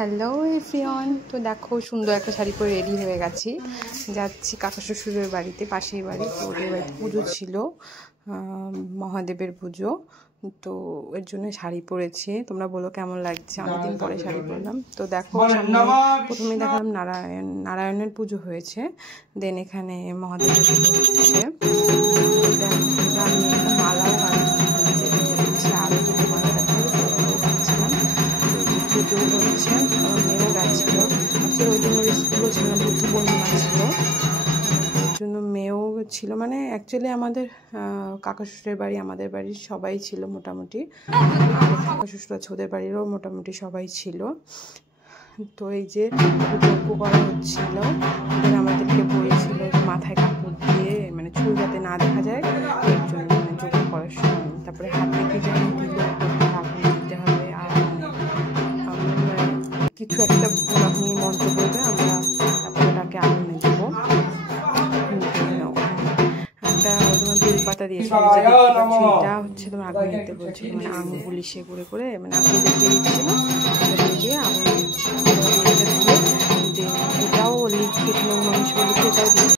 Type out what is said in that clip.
Hello everyone, তো দেখো সুন্দর একটা শাড়ি পরে রেডি হয়ে গেছি, যাচ্ছি কাকা শ্বশুরের বাড়িতে, পাশেই বাড়ি। তো ওদের বাড়িতে পুজো ছিল, মহাদেবের পুজো, তো এর জন্য শাড়ি পরেছি। তোমরা বলো কেমন লাগছে, অনেকদিন পরে শাড়ি পরলাম। তো দেখো সামনে প্রথমে দেখালাম নারায়ণের পুজো হয়েছে, দেন এখানে মহাদেবের পুজো হচ্ছে। আমি একটা মালাও গাচ্ছি, আরও দুটো মালা গাচ্ছিলাম। পুজো হচ্ছে, আমার মেয়েও গাচ্ছিল। ওই দিন ওর স্কুলও ছিল, বুদ্ধ পূর্ণিমা ছিল, ওর জন্য মেয়েও ছিল। মানে অ্যাকচুয়ালি আমাদের কাকা শ্বশুরের বাড়ি, আমাদের বাড়ির সবাই ছিল মোটামুটি, কাকা শ্বশুর আছে ওদের বাড়িরও মোটামুটি সবাই ছিল। তো এই যে যজ্ঞ করা হচ্ছিল, ওদের আমাদেরকে বলেছিল মাথায় কাপড় দিয়ে, মানে চুল যাতে না দেখা যায় এর জন্য, মানে যজ্ঞ করার সময়। তারপরে হাত রেখে যেন আগুন দিতে হবে, আর কিছু একটা ভোলাভুনি মন্ত্র বলবে, আমরা তারপরে ওটাকে আগুনে দেবো। একটা তোমার বেলপাতা দিয়েছিল, এটা হচ্ছে তোমার আগুন দিতে বলছিল, মানে আঙুল সে করে করে, মানে আঙুল দিয়ে দিচ্ছিল, দিয়ে